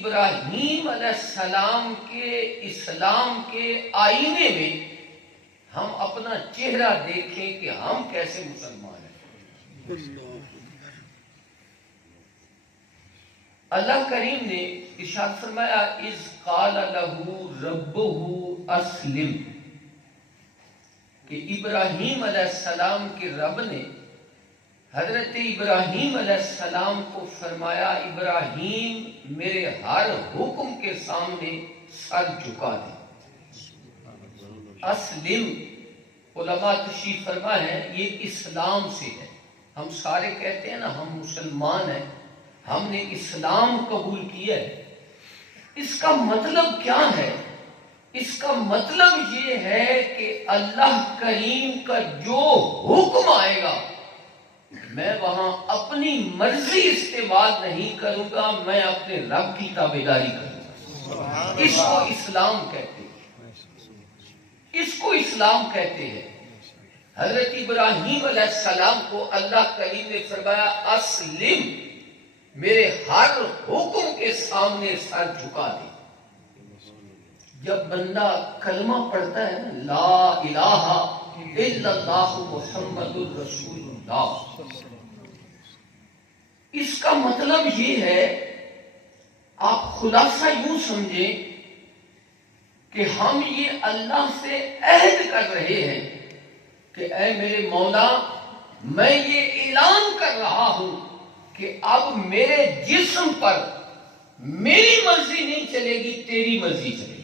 ابراہیم علیہ السلام کے اسلام کے آئینے میں ہم اپنا چہرہ دیکھیں کہ ہم کیسے مسلمان ہیں۔ اللہ کریم نے ارشاد فرمایا اذ قال لہ ربہ اسلم، کہ ابراہیم علیہ السلام کے رب نے حضرت ابراہیم علیہ السلام کو فرمایا ابراہیم میرے ہر حکم کے سامنے سر جھکا دے۔ اسلم علماء تشریح فرما ہے یہ اسلام سے ہے۔ ہم سارے کہتے ہیں نا ہم مسلمان ہیں، ہم نے اسلام قبول کیا ہے۔ اس کا مطلب کیا ہے؟ اس کا مطلب یہ ہے کہ اللہ کریم کا جو حکم آئے گا میں وہاں اپنی مرضی استعمال نہیں کروں گا، میں اپنے رب کی تابعداری کروں گا۔ اس کو اسلام کہتے ہیں، اس کو اسلام کہتے ہیں۔ حضرت ابراہیم علیہ السلام کو اللہ کریم نے فرمایا اسلم، میرے ہر حکم کے سامنے سر جھکا دے۔ جب بندہ کلمہ پڑھتا ہے لا الہ الا اللہ محمد الرسول اللہ، اس کا مطلب یہ ہے، آپ خلاصہ یوں سمجھیں کہ ہم یہ اللہ سے عہد کر رہے ہیں کہ اے میرے مولا میں یہ اعلان کر رہا ہوں کہ اب میرے جسم پر میری مرضی نہیں چلے گی، تیری مرضی چلے گی۔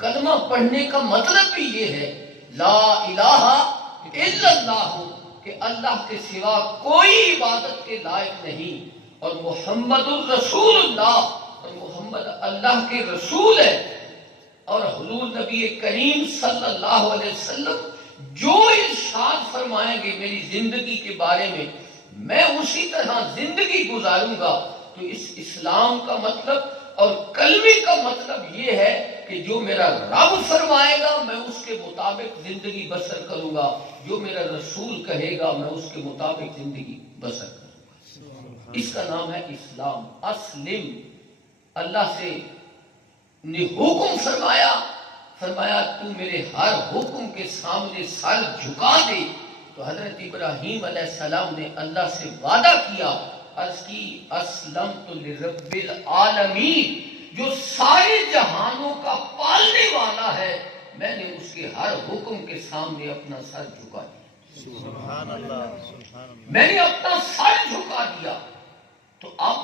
کلمہ پڑھنے کا مطلب بھی یہ ہے لا الہ الا اللہ، کہ اللہ کے سوا کوئی عبادت کے لائق نہیں، اور محمد الرسول اللہ، اور محمد اللہ کے رسول ہے۔ اور حضور نبی کریم صلی اللہ علیہ وسلم جو ارشاد فرمائیں گے میری زندگی کے بارے میں اسی طرح زندگی گزاروں گا۔ تو اس اسلام کا مطلب اور کلمے کا مطلب یہ ہے کہ جو میرا رب فرمائے گا میں اس کے مطابق زندگی بسر کروں گا، جو میرا رسول کہے گا میں اس کے مطابق زندگی بسر کروں گا۔ اس کا نام ہے اسلام۔ اسلم، اللہ سے نے حکم فرمایا تو میرے ہر حکم کے سامنے سر جھکا دے۔ تو حضرت ابراہیم علیہ السلام نے اللہ سے وعدہ کیا عرض کی اسلمت لرب العالمین، جو سارے جہانوں کا پالنے والا ہے، میں نے اس کے ہر حکم کے سامنے اپنا سر جھکا دیا۔ سبحان اللہ، میں نے اپنا سر جھکا دیا۔ تو اب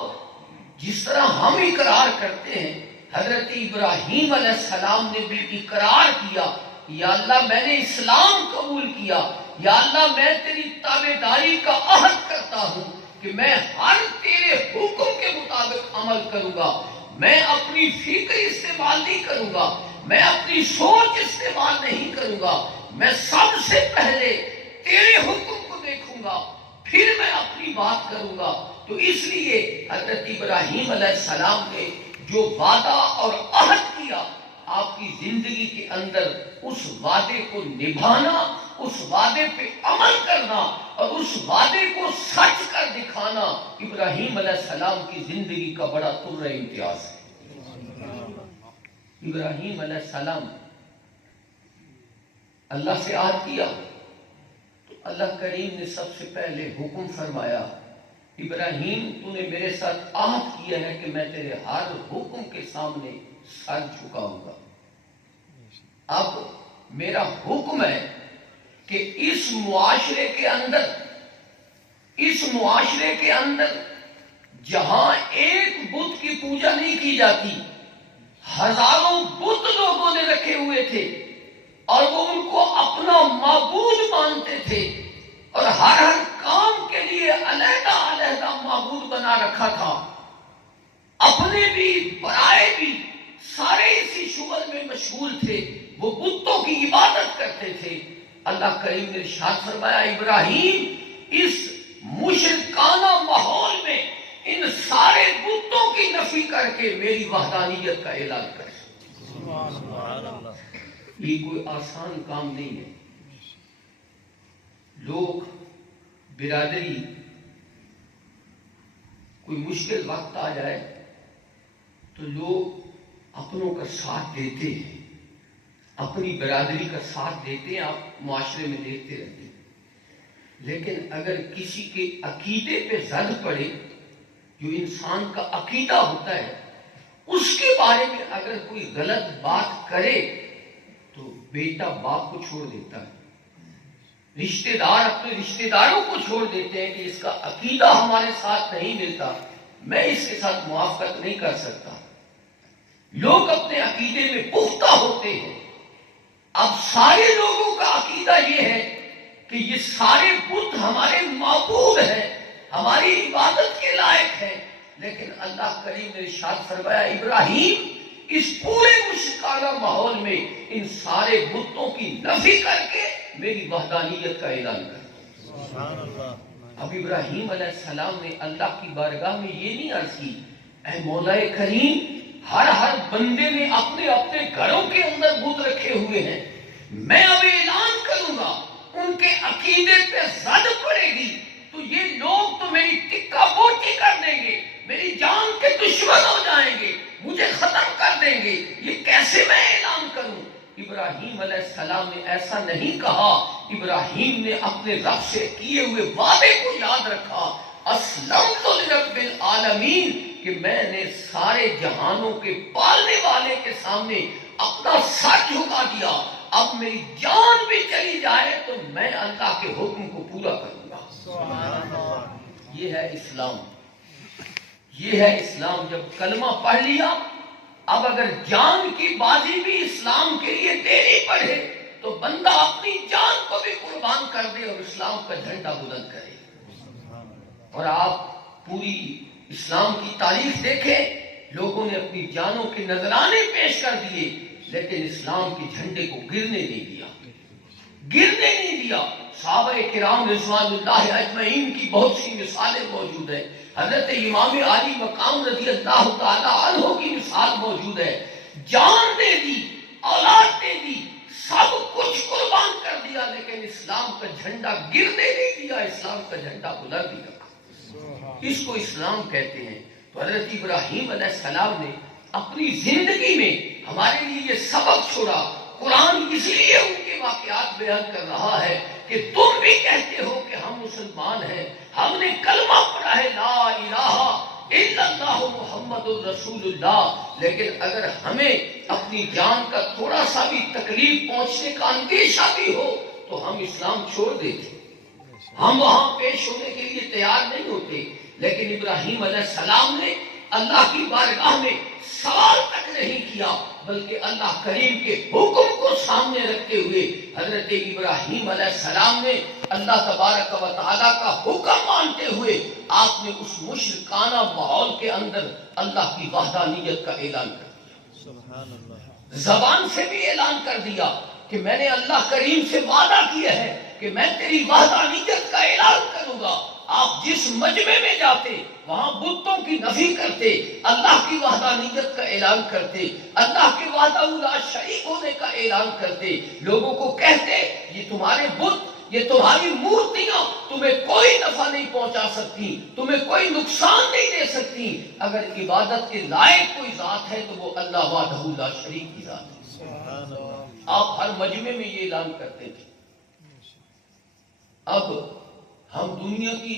جس طرح ہم اقرار کرتے ہیں، حضرت ابراہیم علیہ السلام نے بھی اقرار کیا یا اللہ میں نے اسلام قبول کیا، یا اللہ میں تیری تابعداری کا عہد کرتا ہوں کہ میں ہر تیرے حکم کے مطابق عمل کروں گا، میں اپنی فکر استعمال نہیں کروں گا، میں اپنی سوچ استعمال نہیں کروں گا، میں سب سے پہلے تیرے حکم کو دیکھوں گا پھر میں اپنی بات کروں گا۔ تو اس لیے حضرت ابراہیم علیہ السلام نے جو وعدہ اور عہد کیا، آپ کی زندگی کے اندر اس وعدے کو نبھانا، اس وعدے پہ عمل کرنا اور اس وعدے کو سچ کر دکھانا ابراہیم علیہ السلام کی زندگی کا بڑا طر امتیاز ہے۔ ابراہیم علیہ السلام اللہ سے عہد کیا تو اللہ کریم نے سب سے پہلے حکم فرمایا ابراہیم تو نے میرے ساتھ عہد کیا ہے کہ میں تیرے ہر حکم کے سامنے سر جھکاؤں گا۔ اب میرا حکم ہے کہ اس معاشرے کے اندر جہاں ایک بت کی پوجا نہیں کی جاتی، ہزاروں بت لوگوں نے رکھے ہوئے تھے اور وہ ان کو اپنا معبود مانتے تھے، اور ہر کام کے لیے علیحدہ معبود بنا رکھا تھا، اپنے بھی برائے بھی سارے اسی شغل میں مشغول تھے، وہ بتوں کی عبادت کرتے تھے۔ اللہ کریم نے ارشاد فرمایا ابراہیم اس مشرکانہ ماحول میں ان سارے بتوں کی نفی کر کے میری وحدانیت کا اعلان کر۔ یہ کوئی آسان کام نہیں ہے۔ لوگ برادری کوئی مشکل وقت آ جائے تو لوگ اپنوں کا ساتھ دیتے ہیں، اپنی برادری کا ساتھ دیتے ہیں، آپ معاشرے میں دیکھتے رہتے ہیں۔ لیکن اگر کسی کے عقیدے پہ زد پڑے، جو انسان کا عقیدہ ہوتا ہے، اس کے بارے میں اگر کوئی غلط بات کرے تو بیٹا باپ کو چھوڑ دیتا ہے، رشتہ دار اپنے رشتہ داروں کو چھوڑ دیتے ہیں کہ اس کا عقیدہ ہمارے ساتھ نہیں ملتا، میں اس کے ساتھ موافقت نہیں کر سکتا۔ لوگ اپنے عقیدے میں پختہ ہوتے ہیں۔ اب سارے لوگوں کا عقیدہ یہ ہے کہ یہ سارے بت ہمارے معبود ہیں، ہماری عبادت کے لائق ہیں، لیکن اللہ کریم نے ارشاد فرمایا ابراہیم اس پورے مشرکانہ ماحول میں ان سارے بتوں کی نفی کر کے میری وحدانیت کا اعلان کر۔ اب ابراہیم علیہ السلام نے اللہ کی بارگاہ میں یہ نہیں عرض کی اے مولا کریم، ہر بندے نے اپنے اپنے گھروں کے اندر بت رکھے ہوئے ہیں، میں اب اعلان کروں گا، ان کے عقیدے پہ زد پڑے گی تو یہ لوگ تو میری ٹکا بوٹی کر دیں گے، میری جان کے دشمن ہو جائیں گے، مجھے ختم کر دیں گے، یہ کیسے میں اعلان کروں؟ ابراہیم علیہ السلام نے ایسا نہیں کہا، ابراہیم نے اپنے رب سے کیے ہوئے وعدے کو یاد رکھا، اسلمت لرب العالمین، کہ میں نے سارے جہانوں کے پالنے والے کے سامنے اپنا سر جھکا دیا، اب میری جان بھی چلی جائے تو میں اللہ کے حکم کو پورا کروں گا۔ یہ ہے اسلام، یہ ہے اسلام۔ جب کلمہ پڑھ لیا، اب اگر جان کی بازی بھی اسلام کے لیے دینی پڑے تو بندہ اپنی جان کو بھی قربان کر دے اور اسلام کا جھنڈا بلند کرے۔ اور آپ پوری اسلام کی تاریخ دیکھیں، لوگوں نے اپنی جانوں کے نذرانے پیش کر دیے لیکن اسلام کے جھنڈے کو گرنے نہیں دیا، گرنے نہیں دیا۔ صحابہ کرام رضوان اللہ اجمعین کی بہت سی مثالیں موجود ہیں، حضرت امام علی مقام رضی اللہ تعالی عنہ کی مثال موجود ہے، جان دے دی، اولاد دے دی، سب کچھ قربان کر دیا لیکن اسلام کا جھنڈا گرنے نہیں دیا، اسلام کا جھنڈا بلند دیا۔ اس کو اسلام کہتے ہیں۔ تو حضرت ابراہیم علیہ السلام نے اپنی زندگی میں ہمارے لیے یہ سبق چھوڑا۔ قرآن اس لیے ان کے واقعات بیان کر رہا ہے کہ تم بھی کہتے ہو کہ ہم مسلمان ہیں، ہم نے کلمہ پڑھا ہے لا الہ الا اللہ محمد الرسول اللہ، لیکن اگر ہمیں اپنی جان کا تھوڑا سا بھی تکلیف پہنچنے کا اندیشہ بھی ہو تو ہم اسلام چھوڑ دیتے، ہم وہاں پیش ہونے کے لیے تیار نہیں ہوتے۔ لیکن ابراہیم علیہ السلام نے اللہ کی بارگاہ میں سوال تک نہیں کیا بلکہ اللہ کریم کے حکم کو سامنے رکھتے ہوئے حضرت ابراہیم علیہ السلام نے اللہ تبارک و تعالیٰ کا حکم مانتے ہوئے آپ نے اس مشرکانہ ماحول کے اندر اللہ کی وحدانیت کا اعلان کر دیا، سبحان اللہ، زبان سے بھی اعلان کر دیا کہ میں نے اللہ کریم سے وعدہ کیا ہے کہ میں تیری وحدانیت کا اعلان کروں گا۔ آپ جس مجمع میں جاتے وہاں بتوں کی نفی کرتے، اللہ کی وحدانیت کا اعلان کرتے، اللہ کے وحدہ لا شریک ہونے کا اعلان کرتے، لوگوں کو کہتے یہ تمہارے بت، یہ تمہاری مورتیاں تمہیں کوئی نفع نہیں پہنچا سکتی، تمہیں کوئی نقصان نہیں دے سکتی، اگر عبادت کے لائق کوئی ذات ہے تو وہ اللہ وحدہ لا شریک کی ذات ہے۔ آپ ہر مجمع میں یہ اعلان کرتے تھے۔ اب ہم دنیا کی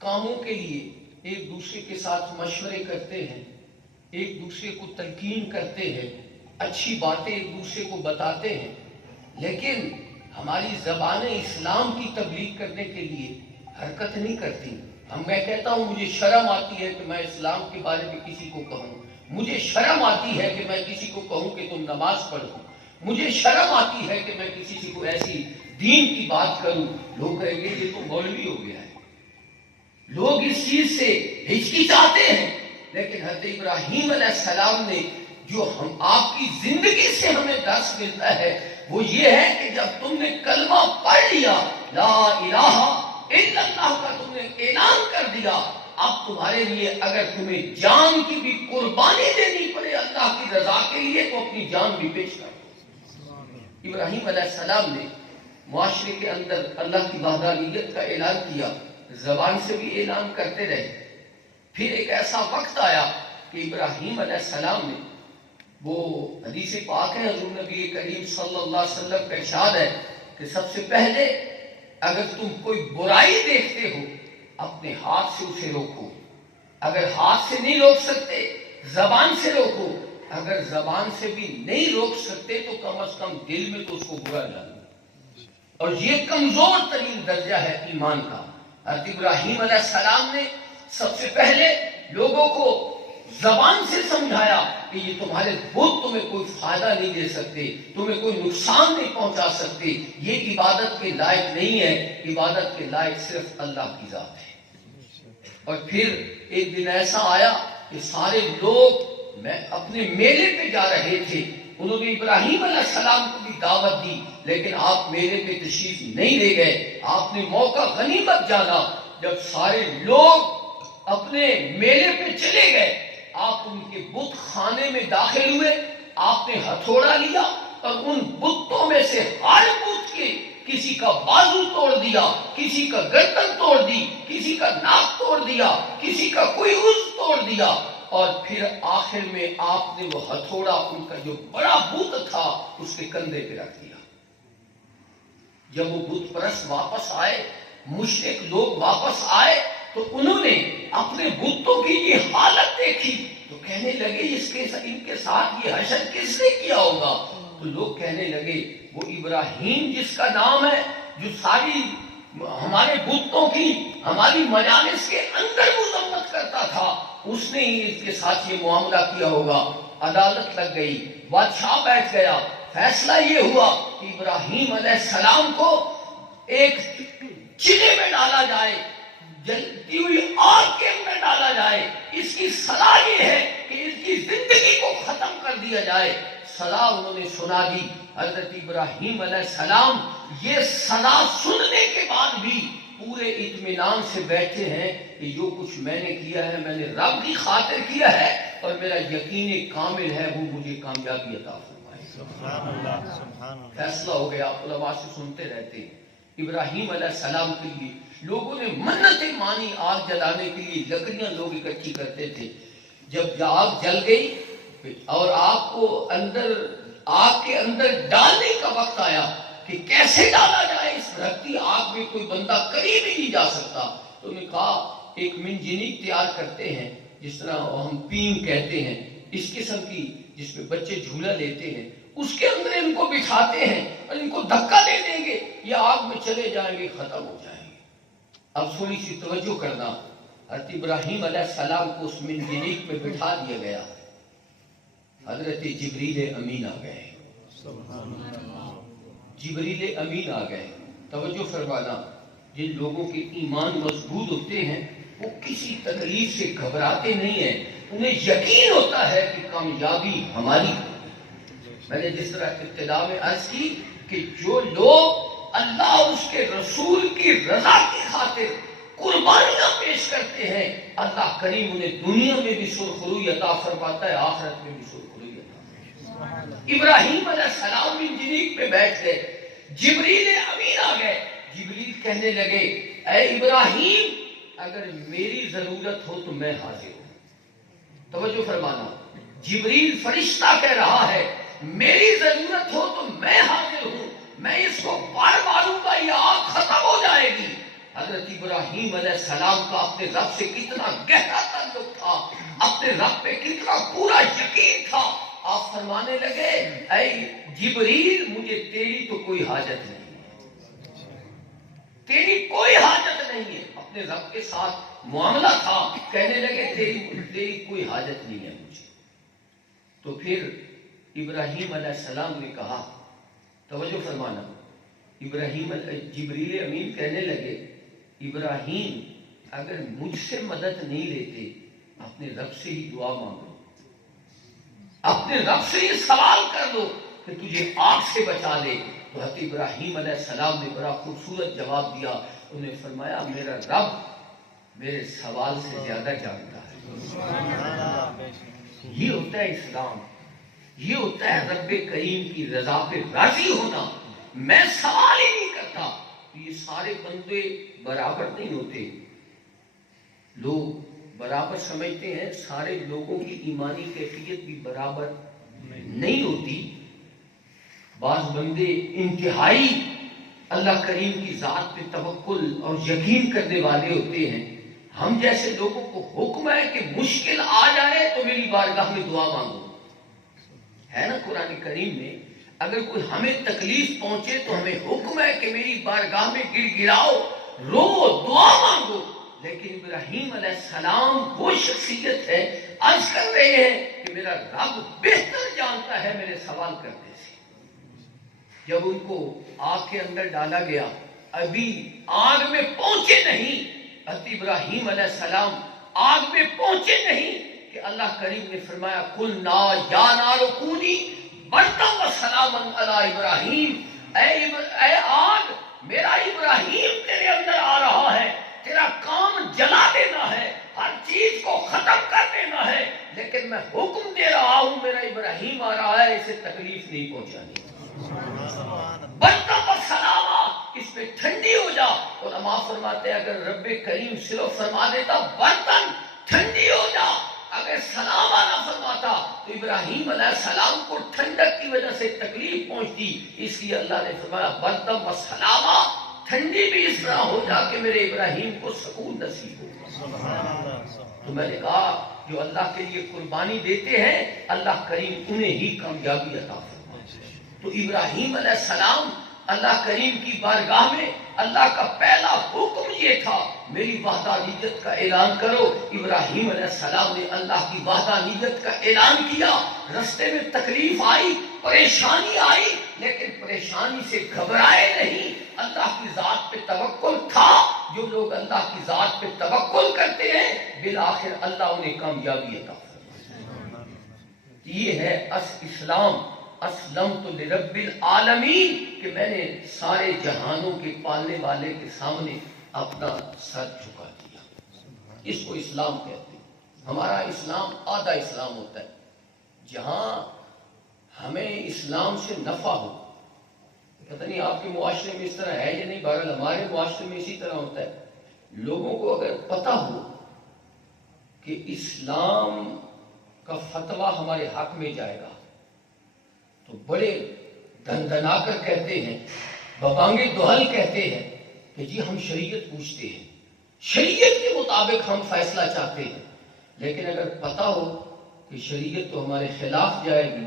کاموں کے لیے ایک دوسرے کے ساتھ مشورے کرتے ہیں، ایک دوسرے کو تلقین کرتے ہیں، اچھی باتیں ایک دوسرے کو بتاتے ہیں، لیکن ہماری زبانیں اسلام کی تبلیغ کرنے کے لیے حرکت نہیں کرتی۔ میں کہتا ہوں مجھے شرم آتی ہے کہ میں اسلام کے بارے میں کسی کو کہوں، مجھے شرم آتی ہے کہ میں کسی کو کہوں کہ تم نماز پڑھو، مجھے شرم آتی ہے کہ میں کسی کو ایسی دین کی بات کروں۔ لوگ کہیں گے یہ تو مولوی ہو گیا ہے، لوگ اس چیز سے ہچکچاتے ہیں، لیکن حضرت ابراہیم علیہ السلام نے جو ہم آپ کی زندگی سے ہمیں درس ملتا ہے وہ یہ ہے کہ جب تم نے کلمہ پڑھ لیا، لا الہ الا اللہ کا تم نے اعلان کر دیا، اب تمہارے لیے اگر تمہیں جان کی بھی قربانی دینی پڑے اللہ کی رضا کے لیے تو اپنی جان بھی پیش کر دو۔ ابراہیم علیہ السلام نے معاشرے کے اندر اللہ کی وحدانیت کا اعلان کیا، زبان سے بھی اعلان کرتے رہے۔ پھر ایک ایسا وقت آیا کہ ابراہیم علیہ السلام نے وہ حدیث پاک ہے، حضور نبی کریم صلی اللہ علیہ وسلم کا ارشاد ہے کہ سب سے پہلے اگر تم کوئی برائی دیکھتے ہو اپنے ہاتھ سے اسے روکو، اگر ہاتھ سے نہیں روک سکتے زبان سے روکو، اگر زبان سے بھی نہیں روک سکتے تو کم از کم دل میں تو اس کو برا ڈالو. اور یہ کمزور ترین درجہ ہے ایمان کا. حضرت ابراہیم علیہ السلام نے سب سے پہلے لوگوں کو زبان سے سمجھایا کہ یہ تمہارے بت تمہیں کوئی فائدہ نہیں دے سکتے، تمہیں کوئی نقصان نہیں پہنچا سکتے، یہ عبادت کے لائق نہیں ہے، عبادت کے لائق صرف اللہ کی ذات ہے. اور پھر ایک دن ایسا آیا کہ سارے لوگ اپنے میلے پہ جا رہے تھے، انہوں نے ابراہیم علیہ السلام کو بھی دعوت دی، لیکن آپ میلے پہ تشریف نہیں لے گئے. آپ نے موقع غنیمت جانا، جب سارے لوگ اپنے میلے پہ چلے گئے آپ ان کے بت خانے میں داخل ہوئے، آپ نے ہتھوڑا لیا اور ان بتوں میں سے ہر بت کے کسی کا بازو توڑ دیا، کسی کا گردن توڑ دی، کسی کا ناک توڑ دیا، کسی کا کوئی عضو توڑ دیا. اور پھر آخر میں آپ نے وہ ہتھوڑا ان کا جو بڑا بت تھا اس کے کندھے پہ رکھ دیا. جب وہ بت پرست واپس آئے، مشرک لوگ واپس آئے تو انہوں نے اپنے بتوں کی یہ حالت دیکھی تو کہنے لگے ان کے ساتھ یہ حشر کس نے کیا ہوگا؟ تو لوگ کہنے لگے وہ ابراہیم جس کا نام ہے، جو ساری ہمارے بتوں کی ہماری مجالس کے اندر مذمت کرتا تھا، اس نے ہی اس کے ساتھ یہ معاملہ کیا ہوگا. عدالت لگ گئی، بادشاہ بیٹھ گیا، فیصلہ یہ ہوا کہ ابراہیم علیہ السلام کو ایک چلے میں ڈالا جائے، جلتی ہوئی آگ کے اندر ڈالا جائے. اس کی سزا یہ ہے کہ اس کی زندگی کو ختم کر دیا جائے. سزا انہوں نے سنا دی. حضرت ابراہیم علیہ السلام یہ سزا سننے کے بعد بھی پورے اطمینان سے بیٹھے ہیں کہ جو کچھ میں نے کیا ہے میں نے رب کی خاطر کیا ہے اور میرا یقین کامل ہے وہ مجھے کامیابی عطا فرمائے. سبحان اللہ، سبحان اللہ. فیصلہ ہو گیا. آپ علماء سے سنتے رہتے ہیں ابراہیم علیہ السلام کے لیے لوگوں نے منتیں مانی. آگ جلانے کے لیے لکڑیاں لوگ اکٹھی کرتے تھے. جب آگ جل گئی اور آگ کو آگ کے اندر ڈالنے کا وقت آیا کہ کیسے ڈالا جائے، اس بھڑکتی آگ میں کوئی بندہ قریب ہی نہیں جا سکتا، تو انہوں نے کہا ایک منجنیق تیار کرتے ہیں جس طرح ہم پین کہتے ہیں، اس قسم کی جس میں بچے جھولا لیتے ہیں، اس کے اندر ان کو بٹھاتے ہیں اور ان کو دھکا دے دیں گے، یہ آگ میں چلے جائیں گے، ختم ہو جائیں گے. اب تھوڑی سی توجہ کرنا. حضرت ابراہیم علیہ السلام کو اس منجنیق میں بٹھا دیا گیا. حضرت جبریل امین آ گئے. جبریل امین آ گئے. توجہ فرمانا. جن لوگوں کے ایمان مضبوط ہوتے ہیں وہ کسی تکلیف سے گھبراتے نہیں ہیں، انہیں یقین ہوتا ہے کہ کامیابی ہماری. میں نے جس طرح ابتدا میں عرض کی کہ جو لوگ اللہ اور اس کے رسول کی رضا کی خاطر قربانیاں پیش کرتے ہیں، اللہ کریم انہیں دنیا میں بھی سرخروئی عطا فرماتا ہے، آخرت میں بھی سرخروئی عطا فرماتا ہے. ابراہیم علیہ السلام منجنیق پہ بیٹھ گئے. جبریل امین آ گئے. جبریل کہنے لگے اے ابراہیم اگر میری ضرورت ہو تو میں حاضر ہوں. توجہ فرمانا. جبریل فرشتہ کہہ رہا ہے میری ضرورت ہو تو میں حاضر ہوں، میں اس کو پار ماروں گا، یہ آگ ختم ہو جائے گی. حضرت ابراہیم علیہ السلام کا اپنے رب سے کتنا گہرا تعلق تھا، اپنے رب پہ کتنا پورا یقین تھا. آپ فرمانے لگے اے جبریل مجھے تیری تو کوئی حاجت نہیں ہے، تیری کوئی حاجت نہیں ہے. اپنے رب کے ساتھ معاملہ تھا. کہنے لگے تیری کوئی حاجت نہیں ہے مجھے. تو پھر ابراہیم علیہ السلام نے کہا، توجہ فرمانا، جبریل امین کہنے لگے ابراہیم اگر مجھ سے مدد نہیں لیتے اپنے رب سے ہی دعا مانگو، اپنے رب سے یہ سوال کر لو کہ تجھے آگ سے بچا لے. تو حضرت ابراہیم علیہ السلام نے بڑا خوبصورت جواب دیا. انہوں نے فرمایا میرا رب میرے سوال سے زیادہ جانتا ہے. یہ ہوتا ہے اسلام، یہ ہوتا ہے رب کریم کی رضا پہ راضی ہونا. میں سوال ہی نہیں کرتا. یہ سارے بندے برابر نہیں ہوتے. لوگ برابر سمجھتے ہیں. سارے لوگوں کی ایمانی کیفیت بھی برابر نہیں ہوتی. بعض بندے انتہائی اللہ کریم کی ذات پہ توکل اور یقین کرنے والے ہوتے ہیں. ہم جیسے لوگوں کو حکم ہے کہ مشکل آ جائے تو میری بارگاہ میں دعا مانگو. ہے نا قرآن کریم میں اگر کوئی ہمیں تکلیف پہنچے تو ہمیں حکم ہے کہ میری بارگاہ میں گر گراؤ، رو، دعا مانگو. لیکن ابراہیم علیہ السلام وہ شخصیت ہے، عرض کر رہے ہیں کہ میرا رب بہتر جانتا ہے میرے سوال کرنے سے. جب ان کو آگ کے اندر ڈالا گیا، ابھی آگ میں پہنچے نہیں، حضرت ابراہیم علیہ السلام آگ میں پہنچے نہیں کہ اللہ کریم نے فرمایا قلنا یا نار کونی بردا وسلاما علی ابراہیم. اے آگ، میرا ابراہیم تیرے اندر آ رہا ہے، تیرا کام جلا دینا ہے، ہر چیز کو ختم کر دینا ہے، لیکن میں حکم دے رہا ہوں میرا ابراہیم آ رہا ہے، اسے تکلیف نہیں پہنچانی. بردا وسلاما، اس پہ ٹھنڈی ہو جا. علماء فرماتے ہیں اگر رب کریم صرف فرما دیتا برتن ٹھنڈی ہو جا، اگر سلام نہ فرماتا تو ابراہیم علیہ السلام کو ٹھنڈک کی وجہ سے تکلیف پہنچتی. اس لیے اللہ نے فرمایا بردم و سلاما، ٹھنڈی بھی اس طرح ہو جا کہ میرے ابراہیم کو سکون نصیب ہو. تو میں نے کہا جو اللہ کے لیے قربانی دیتے ہیں اللہ کریم انہیں ہی کامیابی عطا فرماتے ہیں. تو ابراہیم علیہ السلام اللہ کریم کی بارگاہ میں اللہ کا پہلا حکم یہ تھا میری وحدانیت کا اعلان کرو. ابراہیم علیہ السلام نے اللہ کی وحدانیت کا اعلان کیا. رستے میں تکلیف آئی، پریشانی آئی، لیکن پریشانی سے گھبرائے نہیں، اللہ کی ذات پہ توکل تھا. جو لوگ اللہ کی ذات پہ توکل کرتے ہیں بالآخر اللہ انہیں کامیابی عطا فرماتا ہے. یہ ہے اسلام، اسلمت لرب العالمین، کہ میں نے سارے جہانوں کے پالنے والے کے سامنے اپنا سر جھکا دیا. اس کو اسلام کہتے ہیں. ہمارا اسلام آدھا اسلام ہوتا ہے. جہاں ہمیں اسلام سے نفع ہو، پتہ نہیں آپ کے معاشرے میں اس طرح ہے یا نہیں، بہرحال ہمارے معاشرے میں اسی طرح ہوتا ہے. لوگوں کو اگر پتہ ہو کہ اسلام کا فتویٰ ہمارے حق میں جائے گا تو بڑے دندنا کر کہتے ہیں، ببانگے دہل کہتے ہیں کہ جی ہم شریعت پوچھتے ہیں، شریعت کے مطابق ہم فیصلہ چاہتے ہیں. لیکن اگر پتہ ہو کہ شریعت تو ہمارے خلاف جائے گی،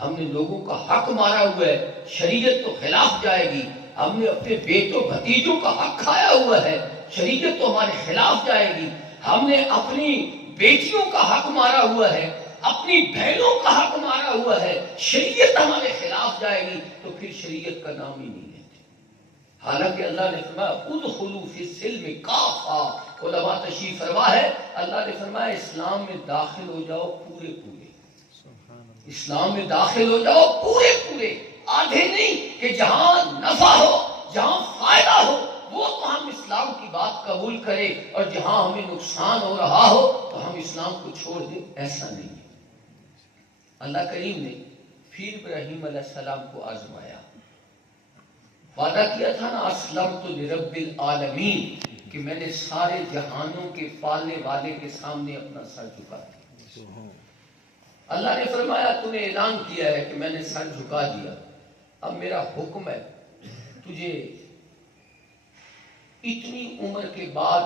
ہم نے لوگوں کا حق مارا ہوا ہے، شریعت تو خلاف جائے گی، ہم نے اپنے بیٹوں بھتیجوں کا حق کھایا ہوا ہے، شریعت تو ہمارے خلاف جائے گی، ہم نے اپنی بیٹیوں کا حق مارا ہوا ہے، اپنی بہنوں کا حق مارا ہوا ہے، شریعت ہمارے خلاف جائے گی، تو پھر شریعت کا نام ہی نہیں لیتے. حالانکہ اللہ نے فرمایا ادخلوا فی السلم کافہ. علماء تشریف فرما ہے اللہ نے فرمایا اسلام میں داخل ہو جاؤ پورے پورے. اسلام میں داخل ہو جاؤ پورے پورے، آدھے نہیں کہ جہاں نفع ہو، جہاں فائدہ ہو وہ تو ہم اسلام کی بات قبول کریں، اور جہاں ہمیں نقصان ہو رہا ہو تو ہم اسلام کو چھوڑ دیں. ایسا نہیں. اللہ کریم نے پھر ابراہیم علیہ السلام کو آزمایا. وعدہ کیا تھا نا اسلمت لرب العالمین، کہ میں نے سارے جہانوں کے پالنے والے کے سامنے اپنا سر جھکا دیا. اللہ نے فرمایا تو نے اعلان کیا ہے کہ میں نے سر جھکا دیا، اب میرا حکم ہے تجھے اتنی عمر کے بعد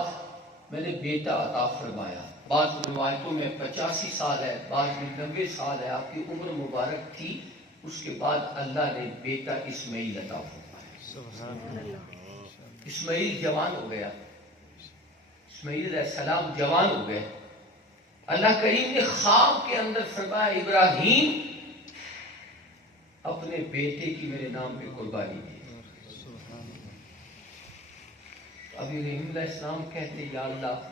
میں نے بیٹا عطا فرمایا. بعض روایتوں میں 85 سال ہے، بعض میں 90 سال ہے، آپ کی عمر مبارک تھی. اس کے بعد اللہ نے بیٹا اسماعیل عطا فرمایا. اسماعیل جوان ہو گیا، اسماعیل علیہ السلام جوان ہو گئے. اللہ کریم نے خواب کے اندر فرمایا ابراہیم اپنے بیٹے کی میرے نام پہ قربانی دی. ابھی ابراہیم علیہ السلام کہتے یا اللہ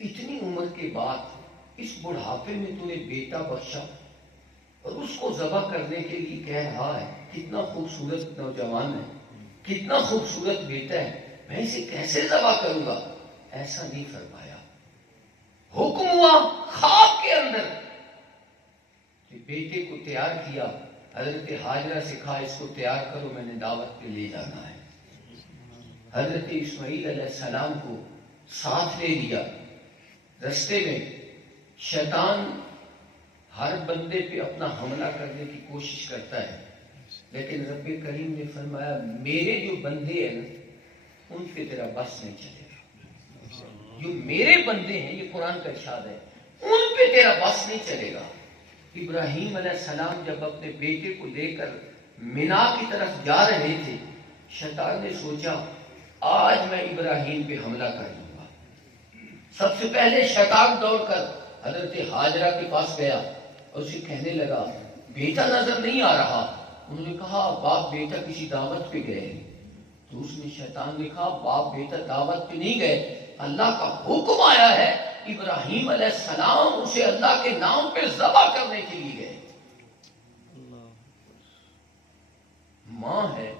اتنی عمر کے بعد اس بڑھاپے میں تو نے بیٹا بخشا اور اس کو ذبح کرنے کے لیے کہہ رہا ہے. کتنا خوبصورت نوجوان ہے، کتنا خوبصورت بیٹا ہے، میں اسے کیسے ذبح کروں گا؟ ایسا نہیں فرمایا. حکم ہوا خواب کے اندر کہ بیٹے کو تیار کیا. حضرت حاجرہ سے کہا اس کو تیار کرو، میں نے دعوت پہ لے جانا ہے. حضرت اسماعیل علیہ السلام کو ساتھ لے لیا. رستے میں شیطان ہر بندے پہ اپنا حملہ کرنے کی کوشش کرتا ہے، لیکن رب کریم نے فرمایا میرے جو بندے ہیں نا ان پہ تیرا بس نہیں چلے گا. جو میرے بندے ہیں، یہ قرآن کا ارشاد ہے، ان پہ تیرا بس نہیں چلے گا. ابراہیم علیہ السلام جب اپنے بیٹے کو لے کر مینا کی طرف جا رہے تھے، شیطان نے سوچا آج میں ابراہیم پہ حملہ کر دوں گا. سب سے پہلے شیطان دوڑ کر حضرت ہاجرہ کے پاس گیا اور اسے کہنے لگا بیٹا نظر نہیں آ رہا. انہوں نے کہا باپ بیٹا کسی دعوت پہ گئے ہیں. تو اس نے شیطان نے کہا باپ بیٹا دعوت پہ نہیں گئے، اللہ کا حکم آیا ہے ابراہیم علیہ السلام اسے اللہ کے نام پہ ذبح کرنے کے لیے گئے. ماں ہے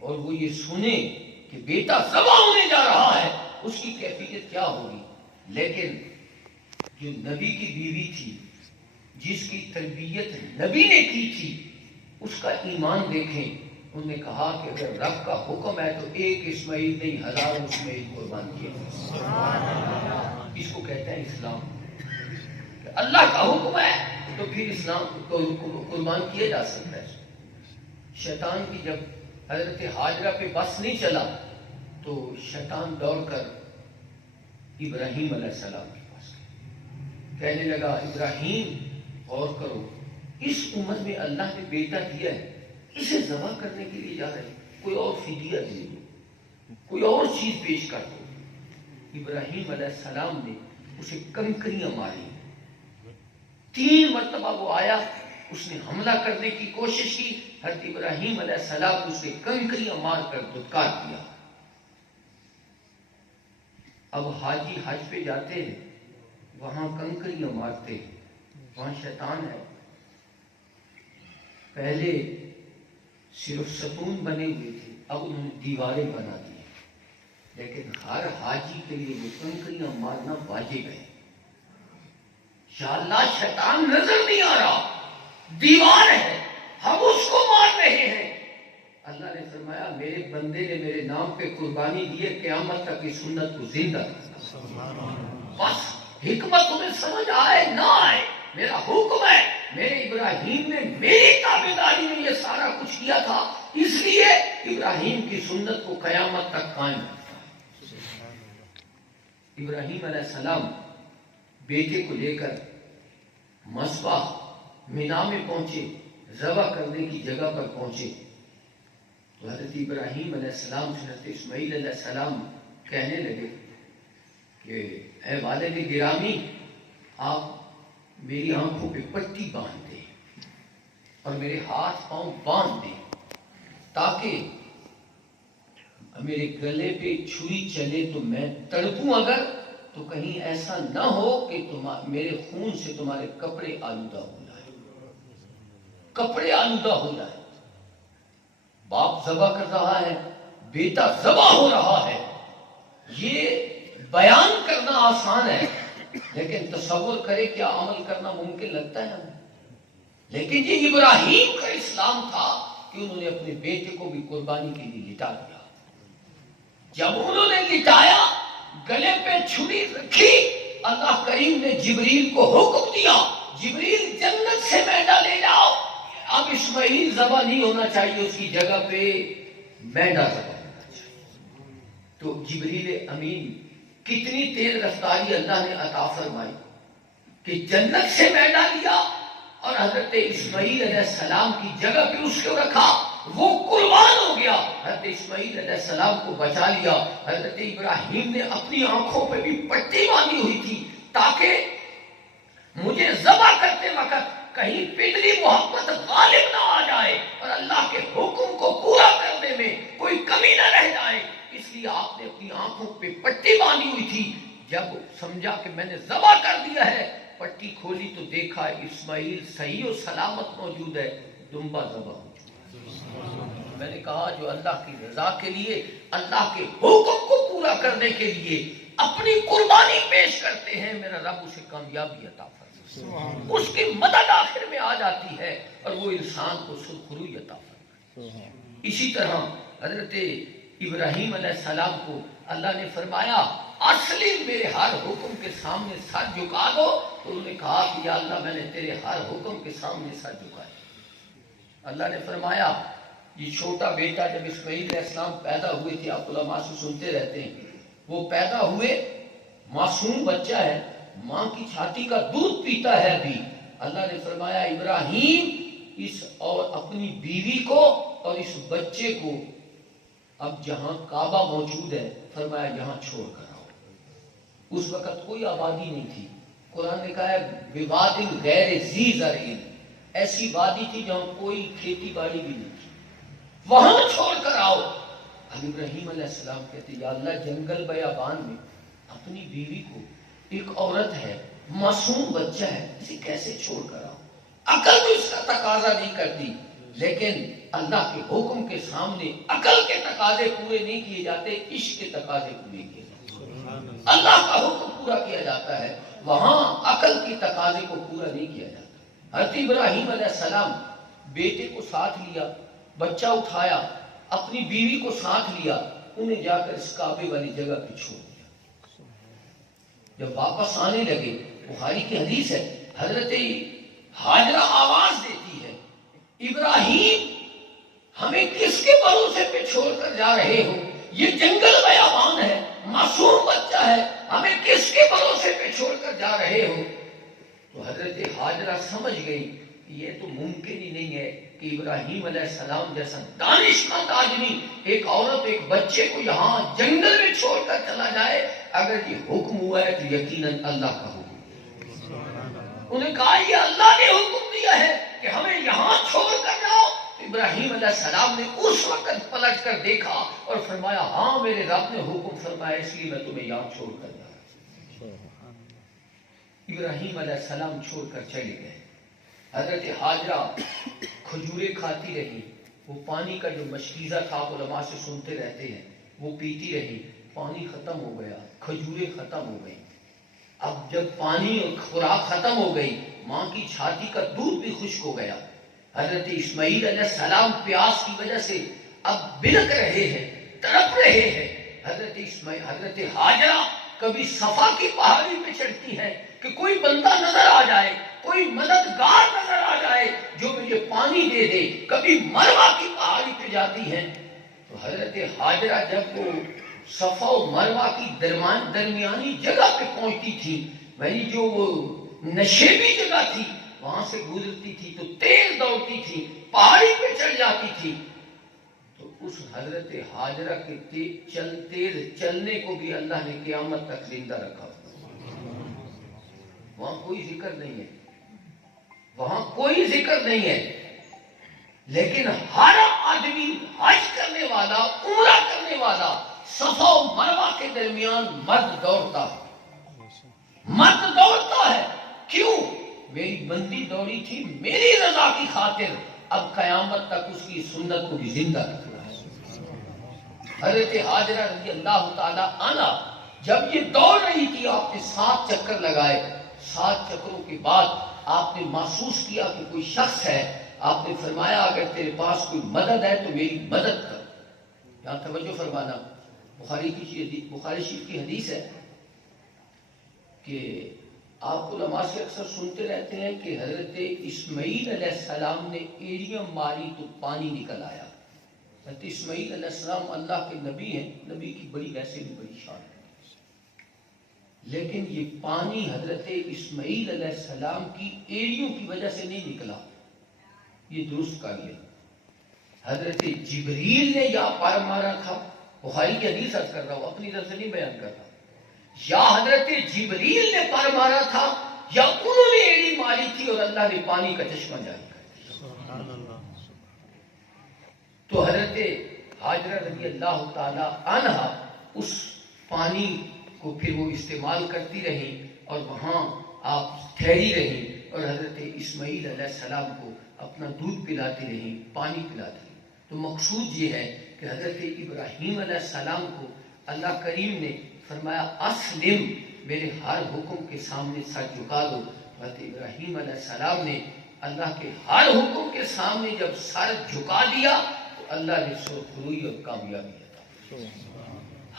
اور وہ یہ سنے کہ بیٹا ذبح ہونے جا رہا ہے، اس کی کیفیت کیا ہوگی. لیکن جو نبی کی بیوی تھی، جس کی تربیت نبی نے کی تھی، اس کا ایمان دیکھیں. انہوں نے کہا کہ اگر رب کا حکم ہے تو ایک اسماعیل نہیں ہزاروں اسماعیل قربان کیے. اس کو کہتے ہیں اسلام. کہ اللہ کا حکم ہے تو پھر اسلام کو قربان کیا جا سکتا ہے. شیطان کی جب حضرت ہاجرہ پہ بس نہیں چلا تو شیطان دوڑ کر ابراہیم علیہ السلام کے پاس گیا. کہنے لگا ابراہیم غور کرو، اس امت میں اللہ نے بیٹا دیا ہے، اسے ذبح کرنے کے لیے جا رہے ہیں، کوئی اور فدیہ دے دو، کوئی اور چیز پیش کر دو. ابراہیم علیہ السلام نے اسے کنکریاں ماری. 3 مرتبہ وہ آیا، اس نے حملہ کرنے کی کوشش کی. حضرت ابراہیم علیہ السلام نے اسے کنکریاں مار کر دھتکار دیا. اب حاجی حج پہ جاتے ہیں، وہاں کنکریاں مارتے ہیں، وہاں شیطان ہے. پہلے صرف ستون بنے ہوئے تھے، اب انہوں نے دیواریں بنا دی. لیکن ہر حاجی کے لیے وہ کنکریاں مارنا واجب ہے. یا اللہ شیطان نظر نہیں آ رہا، دیوار ہے، ہم اس کو مار رہے ہیں. اللہ نے فرمایا میرے بندے نے میرے نام پہ قربانی دی ہے، قیامت تک اس سنت کو زندہ رکھنا. بس حکمت تمہیں سمجھ آئے نہ آئے، میرا حکم ہے. میرے ابراہیم نے میری تابعداری میں یہ سارا کچھ کیا تھا، اس لیے ابراہیم کی سنت کو قیامت تک قائم رکھتا. ابراہیم علیہ السلام بیٹے کو لے کر مصباح مینا میں پہنچے، ذبح کرنے کی جگہ پر پہنچے تو حضرت ابراہیم علیہ السلام سے حضرت اسماعیل علیہ السلام کہنے لگے کہ اے والد گرامی، آپ میری آنکھوں پہ پٹی باندھ دیں اور میرے ہاتھ پاؤں باندھ دیں تاکہ میرے گلے پہ چھری چلے تو میں تڑپوں اگر تو کہیں ایسا نہ ہو کہ میرے خون سے تمہارے کپڑے آلودہ ہو جائے، کپڑے آلودہ ہو جائے. باپ ذبح کر رہا ہے، بیٹا ذبح ہو رہا ہے. یہ بیان کرنا آسان ہے لیکن تصور کرے کیا عمل کرنا ممکن لگتا ہے ہمیں. لیکن یہ ابراہیم کا اسلام تھا کہ انہوں نے اپنے بیٹے کو بھی قربانی کے لیے لٹا دیا. جب انہوں نے لٹایا، گلے پہ چھری رکھی، اللہ کریم نے جبریل کو حکم دیا جبریل جنت سے مینڈا لے جاؤ. اب اسماعیل ذبح نہیں ہونا چاہیے، اس کی جگہ پہ مینڈا ذبح ہونا چاہیے. تو جبریل امین کتنی تیز رفتاری اللہ نے عطا فرمائی کہ جنت سے مینڈا لیا اور حضرت اسماعیل علیہ السلام کی جگہ پہ اس کو رکھا. وہ قربان ہو گیا. حضرت اسماعیل علیہ السلام کو بچا لیا. حضرت ابراہیم نے اپنی آنکھوں پہ بھی پٹی باندھی ہوئی تھی تاکہ مجھے ذبح کرتے وقت کہیں پدری محبت غالب نہ آ جائے اور اللہ کے حکم کو پورا کرنے میں کوئی کمی نہ رہ جائے. اس لیے آپ نے اپنی آنکھوں پہ پٹی باندھی ہوئی تھی. جب سمجھا کہ میں نے ذبح کر دیا ہے، پٹی کھولی تو دیکھا اسماعیل صحیح و سلامت موجود ہے، دمبا ذبح ہو چکا. میں نے کہا جو اللہ کی رضا کے لیے، اللہ کے حکم کو پورا کرنے کے لیے اپنی قربانی پیش کرتے ہیں، میرا رب اسے کامیابی عطا فرمائے. اس کی مدد آخر میں آ جاتی ہے اور وہ انسان کو سرخروئی عطا فرمائے. اسی طرح حضرت ابراہیم علیہ السلام کو اللہ نے فرمایا اسلم میرے ہر حکم کے سامنے سر جھکا دو. تو انہوں نے کہا کہ یا اللہ میں نے تیرے ہر حکم کے سامنے سر جھکایا. اللہ نے فرمایا یہ چھوٹا بیٹا جب اسماعیل علیہ السلام پیدا ہوئے تھے, آپ علماء سے سنتے رہتے ہیں, وہ پیدا ہوئے معصوم بچہ ہے, ماں کی چھاتی کا دودھ پیتا ہے ابھی. اللہ نے فرمایا ابراہیم اس اور اپنی بیوی کو اور اس بچے کو اب جہاں کعبہ موجود ہے فرمایا یہاں چھوڑ کر آؤ. اس وقت کوئی آبادی نہیں تھی. قرآن نے کہا ہے بواد غیر ذی زرع, ایسی وادی تھی جہاں کوئی کھیتی باڑی بھی نہیں تھی, وہاں چھوڑ کر آؤ. اب ابراہیم علیہ السلام کہتے یا اللہ جنگل بیابان میں اپنی بیوی کو, ایک عورت ہے, معصوم بچہ ہے, اسے کیسے چھوڑ کر آؤ. عقل تو اس کا تقاضا نہیں کرتی, لیکن اللہ کے حکم کے سامنے عقل کے تقاضے پورے نہیں کیے جاتے, عشق کے تقاضے پورے کیے جاتے. اللہ کا حکم پورا کیا جاتا ہے, وہاں عقل کی تقاضے کو پورا نہیں کیا جاتا. حضرت ابراہیم علیہ السلام بیٹے کو ساتھ لیا, بچہ اٹھایا, اپنی بیوی کو ساتھ لیا, انہیں جا کر اس کعبے والی جگہ پہ چھوڑ دیا. جب واپس آنے لگے, بخاری کی حدیث ہے, حضرت ہاجرہ آواز دیتی ہے ابراہیم ہمیں کس کے بھروسے پہ چھوڑ کر جا رہے ہو, یہ جنگل بیابان ہے, معصوم بچہ ہے, ہمیں کس کے بھروسے پہ چھوڑ کر جا رہے ہو. تو حضرت ہاجرہ سمجھ گئی یہ تو ممکن ہی نہیں ہے کہ ابراہیم علیہ السلام جیسا دانشمند آدمی ایک عورت ایک بچے کو یہاں جنگل میں چھوڑ کر چلا جائے. اگر یہ حکم ہوا ہے تو یقیناً اللہ کا حکم. انہوں نے کہا یہ اللہ نے حکم دیا ہے کہ ہمیں یہاں چھوڑ کر جاؤ. تو ابراہیم علیہ السلام نے اس وقت پلٹ کر دیکھا اور فرمایا ہاں میرے رب نے حکم فرمایا اس لیے میں تمہیں یہاں چھوڑ کر جا رہا ہوں. ابراہیم علیہ السلام چھوڑ کر چلے گئے. حضرت ہاجرہ کھجوریں کھاتی رہی, وہ پانی کا جو مشکیزہ تھا علماء سے سنتے رہتے ہیں, وہ پیتی رہی. پانی ختم ہو گیا, کھجوریں ختم ہو گئی. اب جب پانی اور خوراک ختم ہو گئی, ماں کی چھاتی کا دودھ بھی خشک ہو گیا. حضرت اسماعیل علیہ السلام پیاس کی وجہ سے اب بلک رہے ہیں, تڑپ رہے ہیں. حضرت ہاجرہ کبھی صفا کی پہاڑی پہ چڑھتی ہیں کہ کوئی بندہ نظر آ جائے, کوئی مددگار نظر آ جائے جو مجھے پانی دے دے. کبھی مروہ کی پہاڑی پہ جاتی ہیں. تو حضرت ہاجرہ جب وہ صفا و مروہ کی درمیانی جگہ پہ پہنچتی تھی, وہی جو وہ نشیبی جگہ تھی وہاں سے گزرتی تھی تو تیز دوڑتی تھی, پہاڑی پہ چڑھ جاتی تھی. تو اس حضرت ہاجرہ کے تیز چلنے کو بھی اللہ نے قیامت تک زندہ رکھا. وہاں کوئی ذکر نہیں ہے, وہاں کوئی ذکر نہیں ہے, لیکن ہر آدمی حج کرنے والا, عمرہ کرنے والا, صفا و مروہ کے درمیان مرد دوڑتا ہے, مرد دوڑتا ہے. کیوں؟ میری بندی دوڑی تھی میری رضا کی خاطر, اب قیامت تک اس کی سنت کو بھی زندہ رکھنا ہے. حضرت ہاجرہ رضی اللہ تعالی عنہا جب یہ دوڑ رہی تھی, آپ نے 7 چکر لگائے. 7 چکروں کے بعد آپ نے محسوس کیا کہ کوئی شخص ہے. آپ نے فرمایا اگر تیرے پاس کوئی مدد ہے تو میری مدد کر. یہاں توجہ فرمانا, بخاری شریف کی حدیث ہے کہ آپ علماء سے اکثر سنتے رہتے ہیں کہ حضرت اسماعیل علیہ السلام نے ایڑیاں ماری تو پانی نکل آیا. حضرت اسماعیل علیہ السلام اللہ کے نبی ہیں, نبی کی بڑی ویسے بھی بڑی شان ہے, لیکن یہ پانی حضرت اسماعیل علیہ السلام کی ایڑیوں کی وجہ سے نہیں نکلا. یہ درست کر لیا, حضرت جبریل نے یا پر مارا تھا. بخاری کی حدیث عرض کر رہا ہوں, اپنی طرف سے نہیں بیان کر رہا. یا حضرت جبریل نے پر مارا تھا یا انہوں نے ایڑی ماری تھی اور اللہ نے پانی کا چشمہ جاری کر دیا. تو حضرت ہاجرہ رضی اللہ تعالی عنہا اس پانی کو پھر وہ استعمال کرتی رہی اور وہاں آپ ٹھہری رہی اور حضرت اسماعیل علیہ السلام کو اپنا دودھ پلاتی رہی, پانی پلاتی رہی. تو مقصود یہ ہے کہ حضرت ابراہیم علیہ السلام کو اللہ کریم نے فرمایا اسلم, میرے ہر حکم کے سامنے سر جھکا دو. حضرت ابراہیم علیہ السلام نے اللہ کے ہر حکم کے سامنے جب سر جھکا دیا تو اللہ نے سرخروئی اور کامیابی عطا.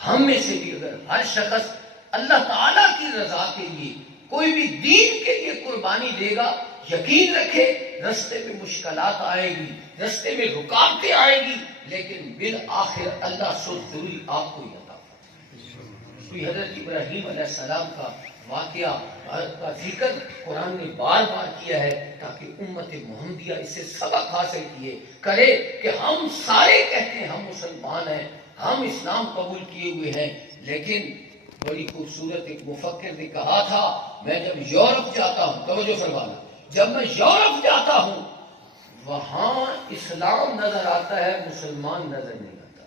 ہم میں سے بھی اگر ہر شخص اللہ تعالیٰ کی رضا کے لیے کوئی بھی دین کے لیے قربانی دے گا، یقین رکھے رستے میں مشکلات آئے گی، رستے میں رکاوٹیں آئے گی، لیکن بالآخر اللہ ضروری آپ کو ہی عطا فرمائے۔ کوئی حضرت ابراہیم علیہ السلام کا واقعہ کا ذکر قرآن نے بار بار کیا ہے تاکہ امت محمدیہ اس سے سبق حاصل کیے کرے کہ ہم سارے کہتے ہیں ہم مسلمان ہیں، ہم اسلام قبول کیے ہوئے ہیں، لیکن بڑی خوبصورت ایک مفکر نے کہا تھا، میں جب یورپ جاتا ہوں، توجہ فرمانا، جب میں یورپ جاتا ہوں وہاں اسلام نظر آتا ہے، مسلمان نظر نہیں آتا۔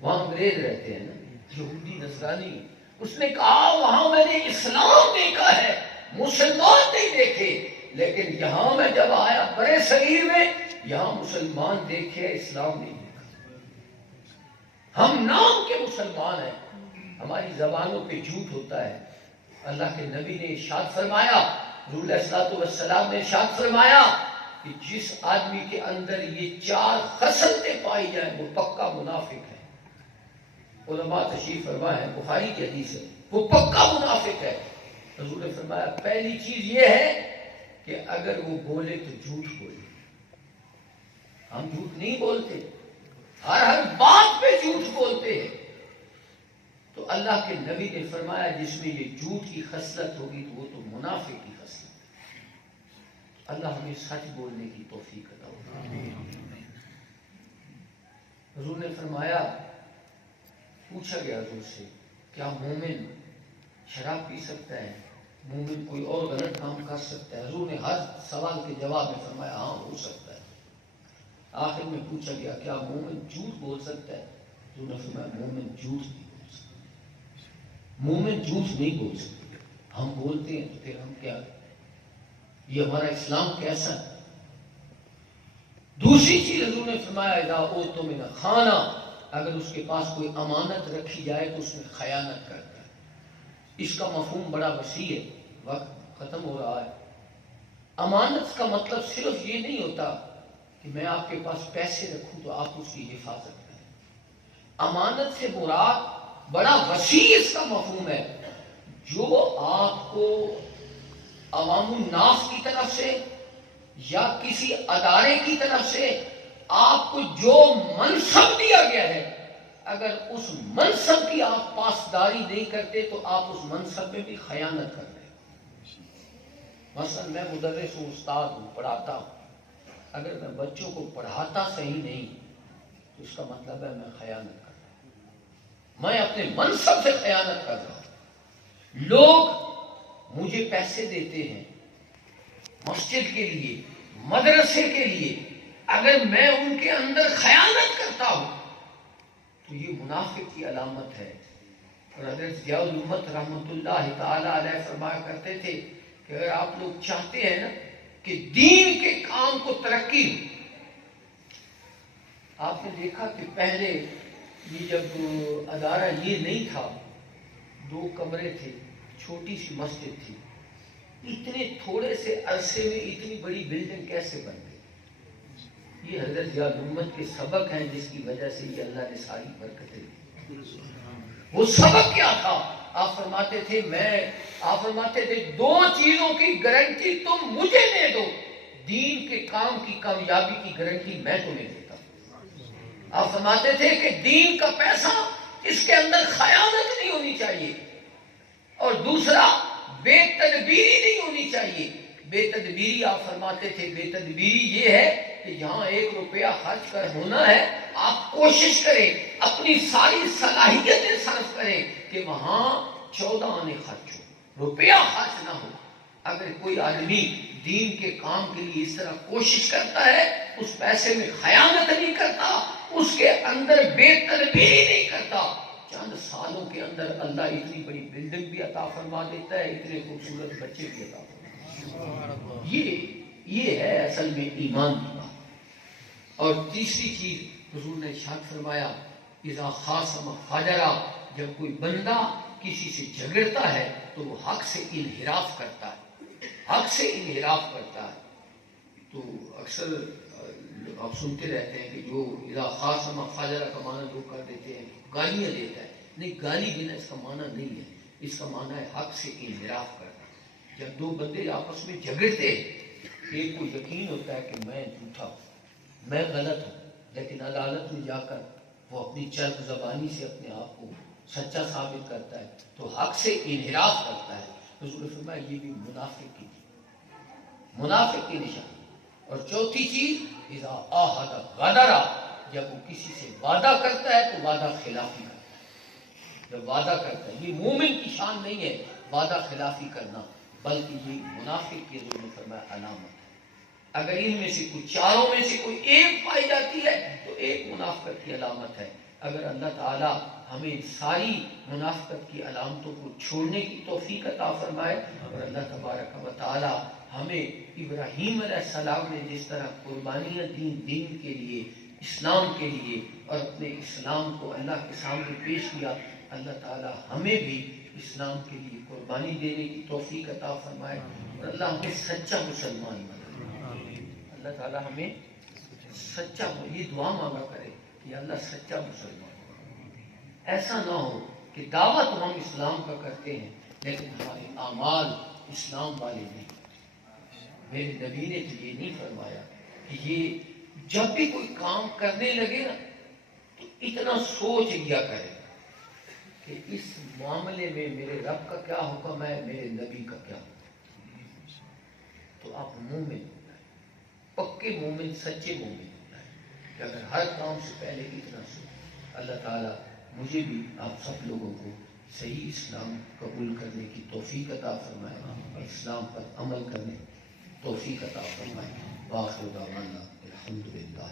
وہاں انگریز رہتے ہیں نا، یہودی نصرانی، اس نے کہا وہاں میں نے اسلام دیکھا ہے، مسلمان نہیں دیکھے، لیکن یہاں میں جب آیا بڑے صغیر میں، یہاں مسلمان دیکھے، اسلام نہیں دیکھا۔ ہم نام کے مسلمان ہیں، ہماری زبانوں پہ جھوٹ ہوتا ہے۔ اللہ کے نبی نے ارشاد فرمایا، رسول اللہ صلی اللہ علیہ وسلم نے ارشاد فرمایا کہ جس آدمی کے اندر یہ 4 خصلتیں پائی جائیں وہ پکا منافق ہے۔ علماء تشریف فرما ہے، بخاری کی حدیث ہے، وہ پکا منافق ہے۔ حضور نے فرمایا پہلی چیز یہ ہے کہ اگر وہ بولے تو جھوٹ بولے۔ ہم جھوٹ نہیں بولتے، ہر بات پہ جھوٹ بولتے ہیں۔ تو اللہ کے نبی نے فرمایا جس میں یہ جھوٹ کی خصلت ہوگی تو وہ تو منافق کی خصلت ہے۔ اللہ ہمیں سچ بولنے کی توفیق عطا فرمائے۔ حضور نے فرمایا، پوچھا گیا حضور سے کیا مومن شراب پی سکتا ہے، مومن کوئی اور غلط کام کر سکتا ہے؟ حضور نے ہر سوال کے جواب میں فرمایا ہاں ہو سکتا ہے۔ آخر میں پوچھا گیا کیا مومن جھوٹ بول سکتا ہے؟ حضور نے فرمایا مومن جھوٹ نہیں بول سکتا، مومن جھوٹ نہیں بول سکتے۔ ہم بولتے ہیں تو پھر ہم کیا، یہ ہمارا اسلام کیسا ہے؟ دوسری چیز حضور نے فرمایا اذا اوتم من خانہ، اگر اس کے پاس کوئی امانت رکھی جائے تو اس میں خیانت کرتا ہے۔ اس کا مفہوم بڑا وسیع ہے، وقت ختم ہو رہا ہے۔ امانت کا مطلب صرف یہ نہیں ہوتا کہ میں آپ کے پاس پیسے رکھوں تو آپ اس کی حفاظت کریں۔ امانت سے مراد بڑا وسیع اس کا مفہوم ہے، جو آپ کو عوام الناس کی طرف سے یا کسی ادارے کی طرف سے آپ کو جو منصب دیا گیا ہے، اگر اس منصب کی آپ پاسداری نہیں کرتے تو آپ اس منصب میں بھی خیانت کر رہے ہیں۔ مثلا میں مدرس ہوں، استاد ہوں، پڑھاتا ہوں، اگر میں بچوں کو پڑھاتا صحیح نہیں تو اس کا مطلب ہے میں خیانت کر رہا ہوں، میں اپنے منصب سے خیانت کر رہا ہوں۔ لوگ مجھے پیسے دیتے ہیں مسجد کے لیے، مدرسے کے لیے، اگر میں ان کے اندر خیانت کرتا ہوں تو یہ منافق کی علامت ہے۔ اور حضرت ضیاء الامت رحمۃ اللہ تعالی علیہ فرمایا کرتے تھے کہ اگر آپ لوگ چاہتے ہیں نا کہ دین کے کام کو ترقی ہو، آپ نے دیکھا کہ پہلے یہ جب ادارہ یہ نہیں تھا، 2 کمرے تھے، چھوٹی سی مسجد تھی، اتنے تھوڑے سے عرصے میں اتنی بڑی بلڈنگ کیسے بن گئی؟ یہ حضرت ضیاء الامت کے سبق ہیں جس کی وجہ سے یہ اللہ نے ساری برکتیں دی۔ وہ سبق کیا تھا؟ آپ فرماتے تھے آپ فرماتے تھے 2 چیزوں کی گارنٹی تم مجھے دے دو، دین کے کام کی کامیابی کی گارنٹی میں تمہیں دیتا ہوں۔ آپ فرماتے تھے کہ دین کا پیسہ اس کے اندر خیانت نہیں ہونی چاہیے، اور دوسرا بے تدبیری نہیں ہونی چاہیے۔ بے تدبیری آپ فرماتے تھے بے تدبیری یہ ہے کہ جہاں 1 روپیہ خرچ کر ہونا ہے آپ کوشش کریں، اپنی ساری صلاحیتیں صرف کریں کہ وہاں 14 آنے خرچ ہو، روپیہ خرچ نہ ہو۔ اگر کوئی آدمی دین کے کام کے لیے اس طرح کوشش کرتا ہے، اس پیسے میں خیانت نہیں کرتا، اس کے اندر بے تدبیری نہیں کرتا، چند سالوں کے اندر اللہ اتنی بڑی بلڈنگ بھی عطا فرما دیتا ہے، اتنے خوبصورت بچے بھی عطا فرما دیتا ہے۔ یہ ہے اصل میں ایمان کی بات۔ اور تیسری چیز حضور نے ارشاد فرمایا اذا خاصم فجرا، جب کوئی بندہ کسی سے جھگڑتا ہے تو وہ حق سے انحراف کرتا ہے، حق سے انحراف کرتا ہے۔ تو اکثر آپ سنتے رہتے ہیں کہ جو اذا خاصم فجرا کا معنی لوگ کر دیتے ہیں گالیاں دیتا ہے، نہیں، گالی دینا اس کا معنی نہیں ہے۔ اس کا معنی ہے حق سے انحراف کرنا. جب دو بندے آپس میں جھگڑتے ایک کو یقین ہوتا ہے کہ میں جھوٹا ہوں, میں غلط ہوں, لیکن عدالت میں جا کر وہ اپنی چرب زبانی سے اپنے آپ کو سچا ثابت کرتا ہے تو حق سے انحراف کرتا ہے. حضور نے فرمایا یہ بھی منافق کی نشانی. اور چوتھی چیز اذا عاہد غدر, جب وہ کسی سے وعدہ کرتا ہے تو وعدہ خلافی کرتا ہے. جب وعدہ کرتا ہے, یہ مومن کی شان نہیں ہے وعدہ خلافی کرنا, بلکہ یہ منافق کی حضور نے فرمایا علامت ہے. اگر ان میں سے کچھ چاروں میں سے کوئی ایک پائی جاتی ہے تو ایک منافقت کی علامت ہے. اگر اللہ تعالی ہمیں ساری منافقت کی علامتوں کو چھوڑنے کی توفیق عطا فرمائے, اور اللہ تبارک و تعالی ہمیں ابراہیم علیہ السلام نے جس طرح قربانیاں دین کے لیے, اسلام کے لیے, اور اپنے اسلام کو اللہ کے سامنے پیش کیا, اللہ تعالی ہمیں بھی اسلام کے لیے قربانی دینے کی توفیق عطا فرمائے, اور اللہ ہمیں سچا مسلمان بنائے. اللہ تعالی ہمیں سچا, یہ دعا مانگا کرے کہ اللہ سچا مسلمان. ایسا نہ ہو کہ دعوت ہم اسلام کا کرتے ہیں لیکن ہمارے اعمال اسلام والے نہیں. میرے نبی نے تو یہ نہیں فرمایا کہ یہ جب بھی کوئی کام کرنے لگے نا تو اتنا سوچ لیا کرے کہ اس معاملے میں میرے رب کا کیا حکم ہے, میرے نبی کا کیا حکم ہے. تو آپ مومن ہونا ہے, پکے مومن, سچے مومن ہونا ہے کہ اگر ہر کام سے پہلے اتنا سوچ. اللہ تعالیٰ مجھے بھی آپ سب لوگوں کو صحیح اسلام قبول کرنے کی توفیق عطا فرمائے اور اسلام پر عمل کرنے توفیق عطا فرمائے. وآخر دعوانا الحمدللہ.